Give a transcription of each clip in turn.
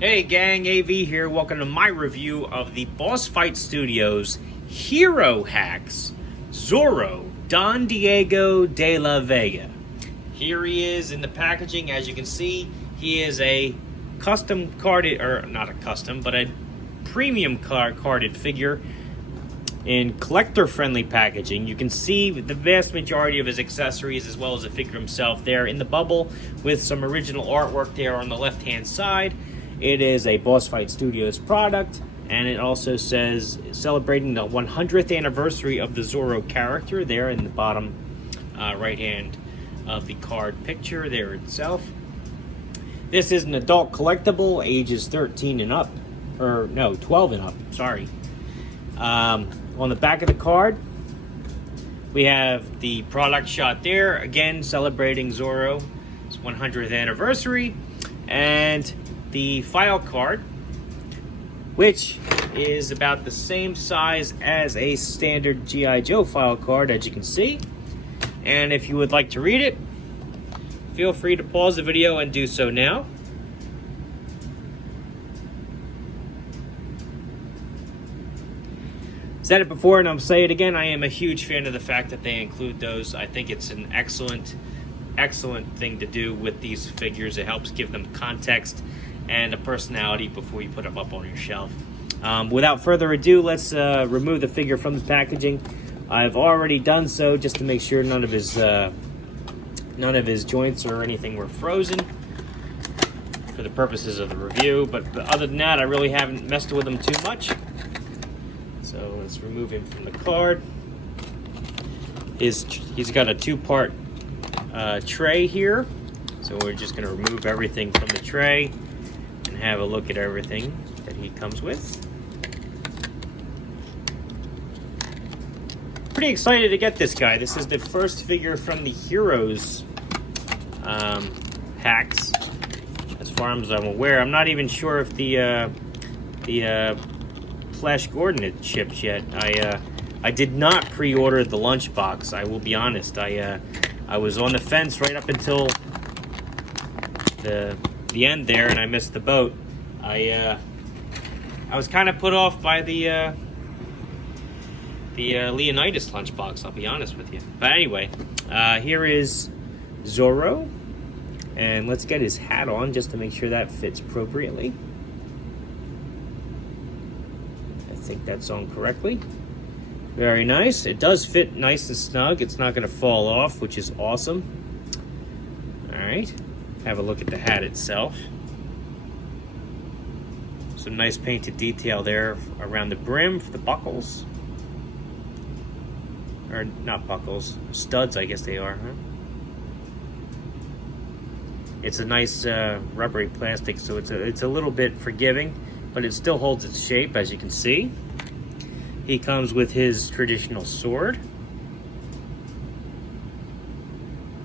Hey gang, AV here. Welcome to my review of the Boss Fight Studios Hero Hacks Zorro Don Diego de la Vega. Here he is in the packaging. As you can see, he is a custom carded, or not a custom, but a premium carded figure in collector-friendly packaging. You can see the vast majority of his accessories as well as the figure himself there in the bubble with some original artwork there on the left-hand side. It is a Boss Fight Studios product, and it also says celebrating the 100th anniversary of the Zorro character there in the bottom right hand of the card picture there itself. This is an adult collectible, ages 13 and up, or no, 12 and up, sorry. On the back of the card, we have the product shot there, again celebrating Zorro's 100th anniversary, and the file card, which is about the same size as a standard G.I. Joe file card, as you can see. And if you would like to read it, feel free to pause the video and do so now. Said it before and I'll say it again, I am a huge fan of the fact that they include those. I think it's an excellent thing to do with these figures. It helps give them context and a personality before you put them up on your shelf. Without further ado, let's remove the figure from the packaging. I've already done so just to make sure none of his joints or anything were frozen for the purposes of the review. But other than that, I really haven't messed with him too much. So let's remove him from the card. He's got a two-part tray here. So we're just going to remove everything from the tray and have a look at everything that he comes with. Pretty excited to get this guy. This is the first figure from the Heroes hacks, as far as I'm aware. I'm not even sure if the Flash Gordon had shipped yet. I did not pre-order the lunchbox. I will be honest. I was on the fence right up until the end there, and I missed the boat. I was kind of put off by the Leonidas lunchbox, I'll be honest with you. But anyway, here is Zorro, and let's get his hat on just to make sure that fits appropriately. I think that's on correctly. Very nice. It does fit nice and snug. It's not going to fall off, which is awesome. All right. Have a look at the hat itself. Some nice painted detail there around the brim for the buckles. Or not buckles, studs I guess they are, huh? It's a nice rubbery plastic, so it's a little bit forgiving, but it still holds its shape, as you can see. He comes with his traditional sword.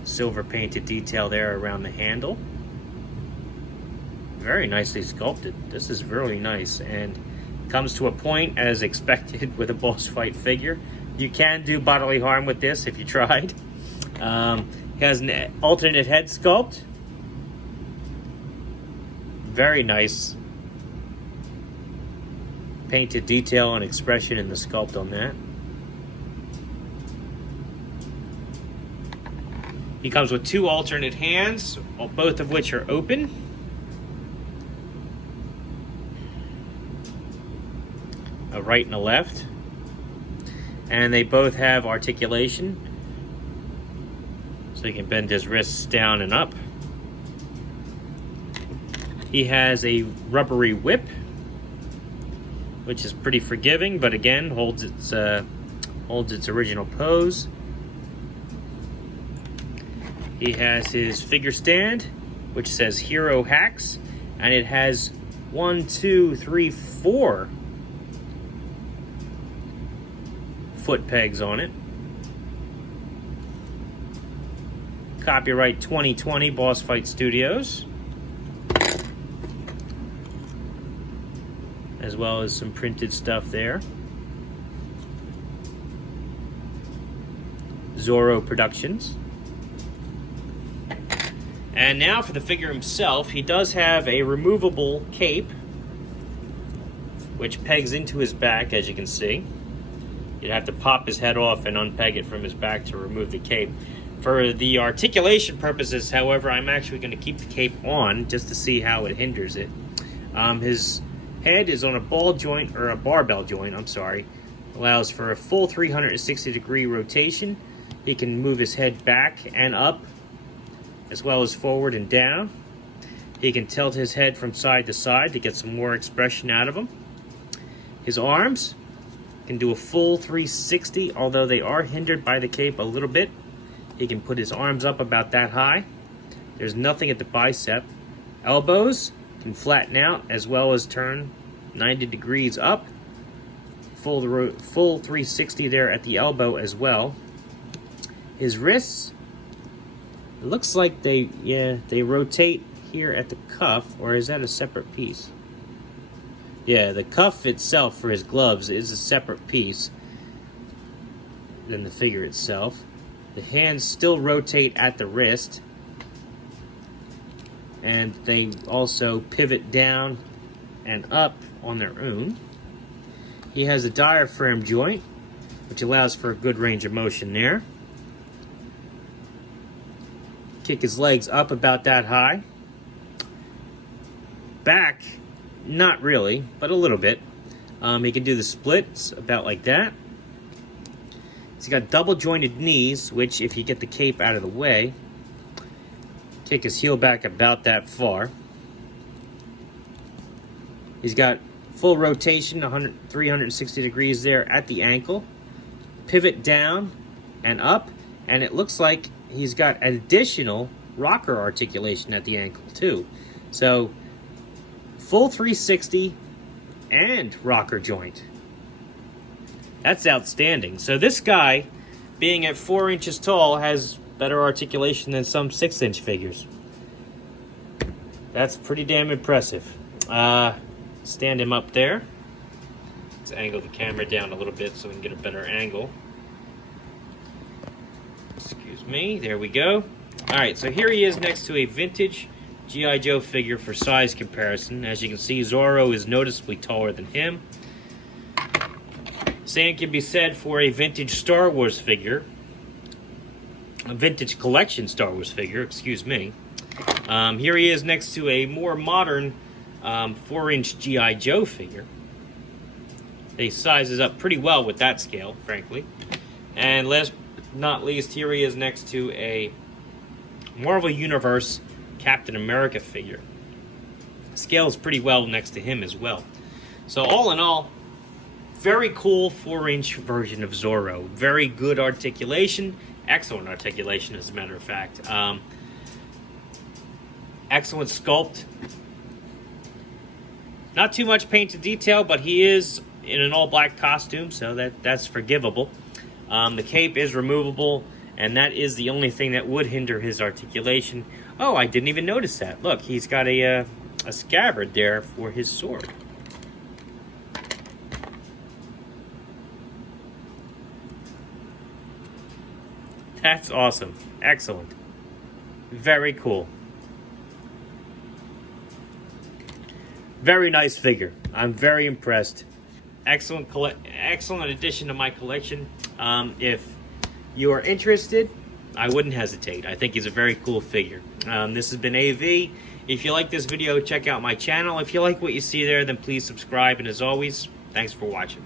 Silver painted detail there around the handle. Very nicely sculpted. This is really nice, and comes to a point as expected with a boss fight figure. You can do bodily harm with this if you tried. He has an alternate head sculpt. Very nice painted detail and expression in the sculpt on that. He comes with two alternate hands, both of which are open. A right and a left. And they both have articulation, so he can bend his wrists down and up. He has a rubbery whip, which is pretty forgiving, but again holds its original pose. He has his figure stand, which says Hero Hacks, and it has 1, 2, 3, 4 foot pegs on it. Copyright 2020 Boss Fight Studios. As well as some printed stuff there. Zorro Productions. And now for the figure himself, he does have a removable cape, which pegs into his back, as you can see. You'd have to pop his head off and unpeg it from his back to remove the cape. For the articulation purposes, however, I'm actually going to keep the cape on just to see how it hinders it. His head is on a ball joint, or a barbell joint, I'm sorry. Allows for a full 360-degree rotation. He can move his head back and up, as well as forward and down. He can tilt his head from side to side to get some more expression out of him. His arms can do a full 360, although they are hindered by the cape a little bit. He can put his arms up about that high. There's nothing at the bicep. Elbows can flatten out as well as turn 90 degrees up. Full 360 there at the elbow as well. His wrists, it looks like they rotate here at the cuff, or is that a separate piece? Yeah, the cuff itself for his gloves is a separate piece than the figure itself. The hands still rotate at the wrist, and they also pivot down and up on their own. He has a diaphragm joint, which allows for a good range of motion there. Kick his legs up about that high. Back, not really, but a little bit. He can do the splits about like that. He's got double jointed knees, which if you get the cape out of the way, kick his heel back about that far. He's got full rotation, 360 degrees there at the ankle. Pivot down and up, and it looks like he's got additional rocker articulation at the ankle too. So full 360 and rocker joint. That's outstanding. So this guy, being at 4 inches tall, has better articulation than some 6-inch figures. That's pretty damn impressive. Stand him up there. Let's angle the camera down a little bit so we can get a better angle. Excuse me, there we go. Alright, so here he is next to a vintage G.I. Joe figure for size comparison. As you can see, Zorro is noticeably taller than him. Same can be said for a vintage Star Wars figure. A vintage collection Star Wars figure, excuse me. Here he is next to a more modern 4-inch G.I. Joe figure. He sizes up pretty well with that scale, frankly. And last but not least, here he is next to a Marvel Universe Captain America figure. Scales pretty well next to him as well. So all in all, very cool 4-inch version of Zorro. Very good articulation. Excellent articulation, as a matter of fact. Excellent sculpt. Not too much paint to detail, but he is in an all-black costume, so that's forgivable. The cape is removable, and that is the only thing that would hinder his articulation. Oh, I didn't even notice that. Look, he's got a scabbard there for his sword. That's awesome. Excellent. Very cool. Very nice figure. I'm very impressed. Excellent addition to my collection. If you are interested, I wouldn't hesitate. I think he's a very cool figure. This has been AV. If you like this video, check out my channel. If you like what you see there, then please subscribe. And as always, thanks for watching.